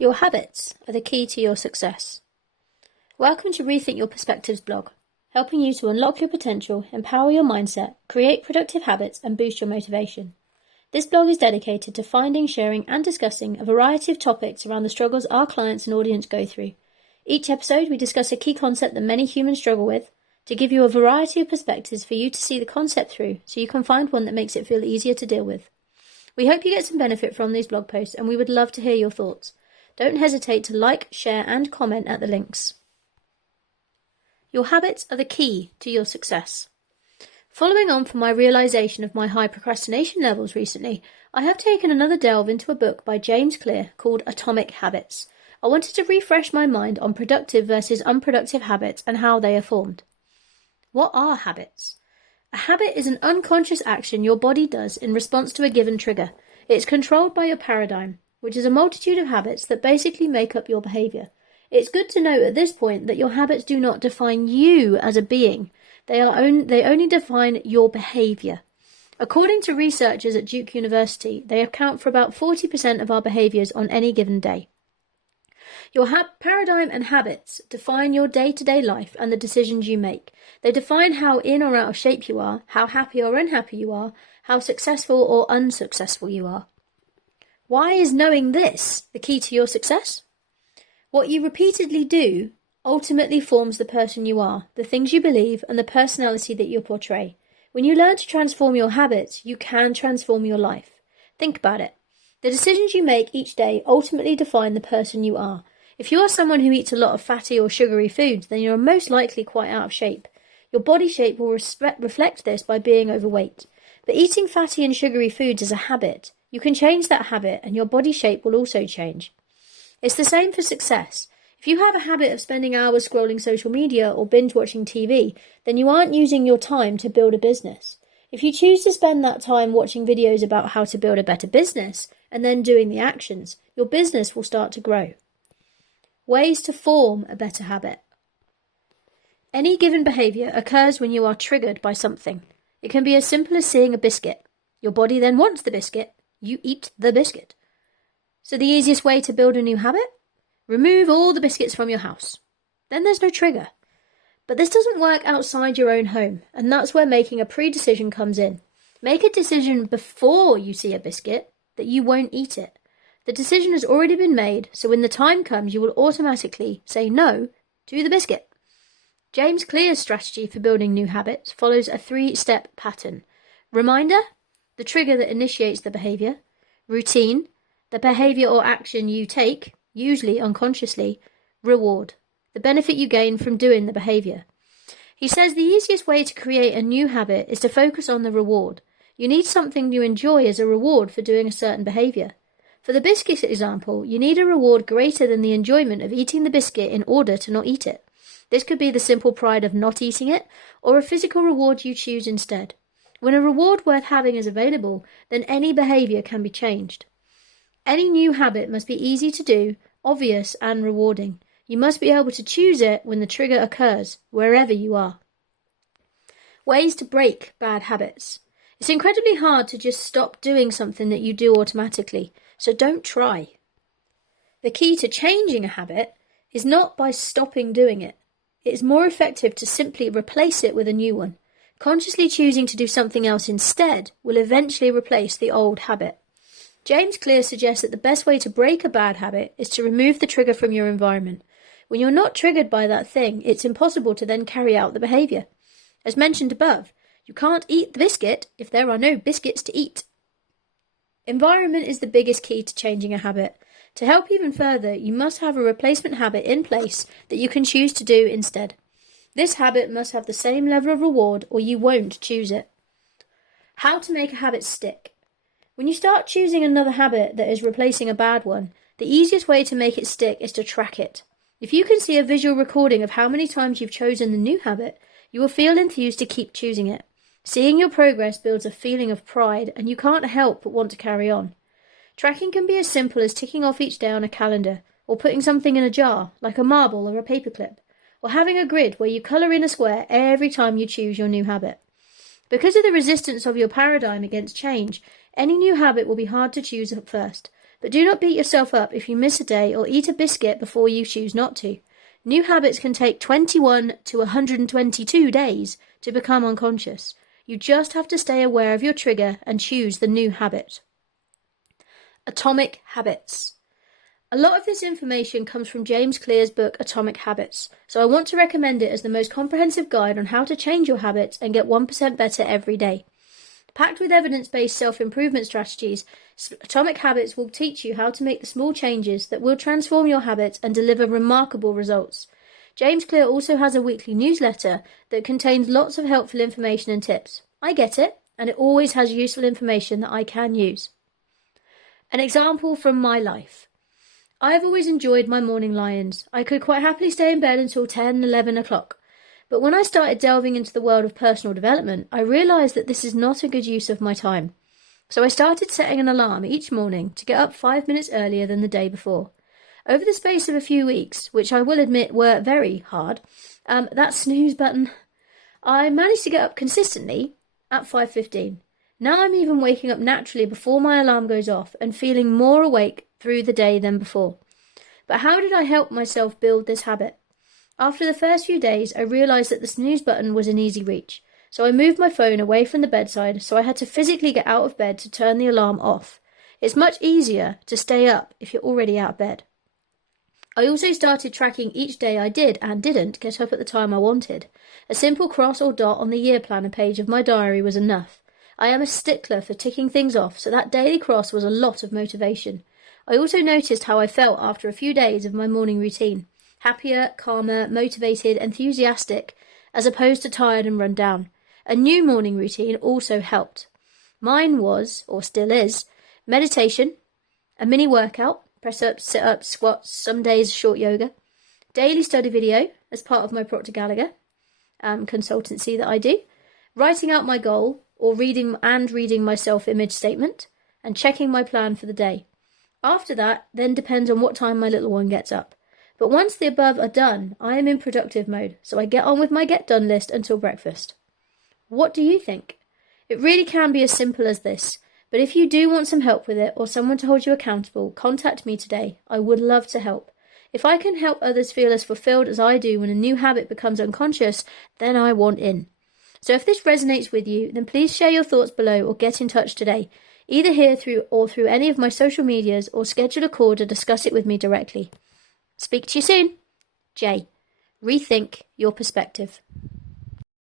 Your habits are the key to your success. Welcome to Rethink Your Perspectives blog, helping you to unlock your potential, empower your mindset, create productive habits and boost your motivation. This blog is dedicated to finding, sharing and discussing a variety of topics around the struggles our clients and audience go through. Each episode we discuss a key concept that many humans struggle with to give you a variety of perspectives for you to see the concept through so you can find one that makes it feel easier to deal with. We hope you get some benefit from these blog posts and we would love to hear your thoughts. Don't hesitate to like, share and comment at the links. Your habits are the key to your success. Following on from my realisation of my high procrastination levels recently, I have taken another delve into a book by James Clear called Atomic Habits. I wanted to refresh my mind on productive versus unproductive habits and how they are formed. What are habits? A habit is an unconscious action your body does in response to a given trigger. It's controlled by your paradigm, which is a multitude of habits that basically make up your behaviour. It's good to note at this point that your habits do not define you as a being. They only define your behaviour. According to researchers at Duke University, they account for about 40% of our behaviours on any given day. Your paradigm and habits define your day-to-day life and the decisions you make. They define how in or out of shape you are, how happy or unhappy you are, how successful or unsuccessful you are. Why is knowing this the key to your success? What you repeatedly do ultimately forms the person you are, the things you believe, and the personality that you portray. When you learn to transform your habits, you can transform your life. Think about it. The decisions you make each day ultimately define the person you are. If you are someone who eats a lot of fatty or sugary foods, then you are most likely quite out of shape. Your body shape will reflect this by being overweight. But eating fatty and sugary foods is a habit. You can change that habit and your body shape will also change. It's the same for success. If you have a habit of spending hours scrolling social media or binge watching TV, then you aren't using your time to build a business. If you choose to spend that time watching videos about how to build a better business and then doing the actions, your business will start to grow. Ways to form a better habit. Any given behaviour occurs when you are triggered by something. It can be as simple as seeing a biscuit. Your body then wants the biscuit. You eat the biscuit. So the easiest way to build a new habit? Remove all the biscuits from your house. Then there's no trigger. But this doesn't work outside your own home, and that's where making a pre-decision comes in. Make a decision before you see a biscuit that you won't eat it. The decision has already been made, so when the time comes, you will automatically say no to the biscuit. James Clear's strategy for building new habits follows a 3-step pattern. Reminder, the trigger that initiates the behaviour. Routine, the behaviour or action you take, usually unconsciously. Reward, the benefit you gain from doing the behaviour. He says the easiest way to create a new habit is to focus on the reward. You need something you enjoy as a reward for doing a certain behaviour. For the biscuit example, you need a reward greater than the enjoyment of eating the biscuit in order to not eat it. This could be the simple pride of not eating it, or a physical reward you choose instead. When a reward worth having is available, then any behaviour can be changed. Any new habit must be easy to do, obvious and rewarding. You must be able to choose it when the trigger occurs, wherever you are. Ways to break bad habits. It's incredibly hard to just stop doing something that you do automatically, so don't try. The key to changing a habit is not by stopping doing it. It is more effective to simply replace it with a new one. Consciously choosing to do something else instead will eventually replace the old habit. James Clear suggests that the best way to break a bad habit is to remove the trigger from your environment. When you're not triggered by that thing, it's impossible to then carry out the behaviour. As mentioned above, you can't eat the biscuit if there are no biscuits to eat. Environment is the biggest key to changing a habit. To help even further, you must have a replacement habit in place that you can choose to do instead. This habit must have the same level of reward or you won't choose it. How to make a habit stick. When you start choosing another habit that is replacing a bad one, the easiest way to make it stick is to track it. If you can see a visual recording of how many times you've chosen the new habit, you will feel enthused to keep choosing it. Seeing your progress builds a feeling of pride and you can't help but want to carry on. Tracking can be as simple as ticking off each day on a calendar, or putting something in a jar, like a marble or a paperclip, or having a grid where you colour in a square every time you choose your new habit. Because of the resistance of your paradigm against change, any new habit will be hard to choose at first. But do not beat yourself up if you miss a day or eat a biscuit before you choose not to. New habits can take 21 to 122 days to become unconscious. You just have to stay aware of your trigger and choose the new habit. Atomic habits. A lot of this information comes from James Clear's book Atomic Habits, so I want to recommend it as the most comprehensive guide on how to change your habits and get 1% better every day. Packed with evidence-based self-improvement strategies, Atomic Habits will teach you how to make the small changes that will transform your habits and deliver remarkable results. James Clear also has a weekly newsletter that contains lots of helpful information and tips. I get it, and it always has useful information that I can use. An example from my life. I have always enjoyed my morning lie-ins. I could quite happily stay in bed until 10, 11 o'clock. But when I started delving into the world of personal development, I realised that this is not a good use of my time. So I started setting an alarm each morning to get up 5 minutes earlier than the day before. Over the space of a few weeks, which I will admit were very hard, that snooze button, I managed to get up consistently at 5:15. Now I'm even waking up naturally before my alarm goes off and feeling more awake through the day than before. But how did I help myself build this habit? After the first few days, I realised that the snooze button was in easy reach, so I moved my phone away from the bedside so I had to physically get out of bed to turn the alarm off. It's much easier to stay up if you're already out of bed. I also started tracking each day I did and didn't get up at the time I wanted. A simple cross or dot on the year planner page of my diary was enough. I am a stickler for ticking things off, so that daily cross was a lot of motivation. I also noticed how I felt after a few days of my morning routine. Happier, calmer, motivated, enthusiastic, as opposed to tired and run down. A new morning routine also helped. Mine was, or still is, meditation, a mini workout, press-ups, sit-ups, squats, some days short yoga, daily study video as part of my Proctor Gallagher consultancy that I do, writing out my goal, or reading my self-image statement, and checking my plan for the day. After that, then depends on what time my little one gets up. But once the above are done, I am in productive mode, so I get on with my get done list until breakfast. What do you think? It really can be as simple as this, but if you do want some help with it or someone to hold you accountable, contact me today. I would love to help. If I can help others feel as fulfilled as I do when a new habit becomes unconscious, then I want in. So if this resonates with you, then please share your thoughts below or get in touch today, either here through any of my social medias, or schedule a call to discuss it with me directly. Speak to you soon. Jay, rethink your perspective.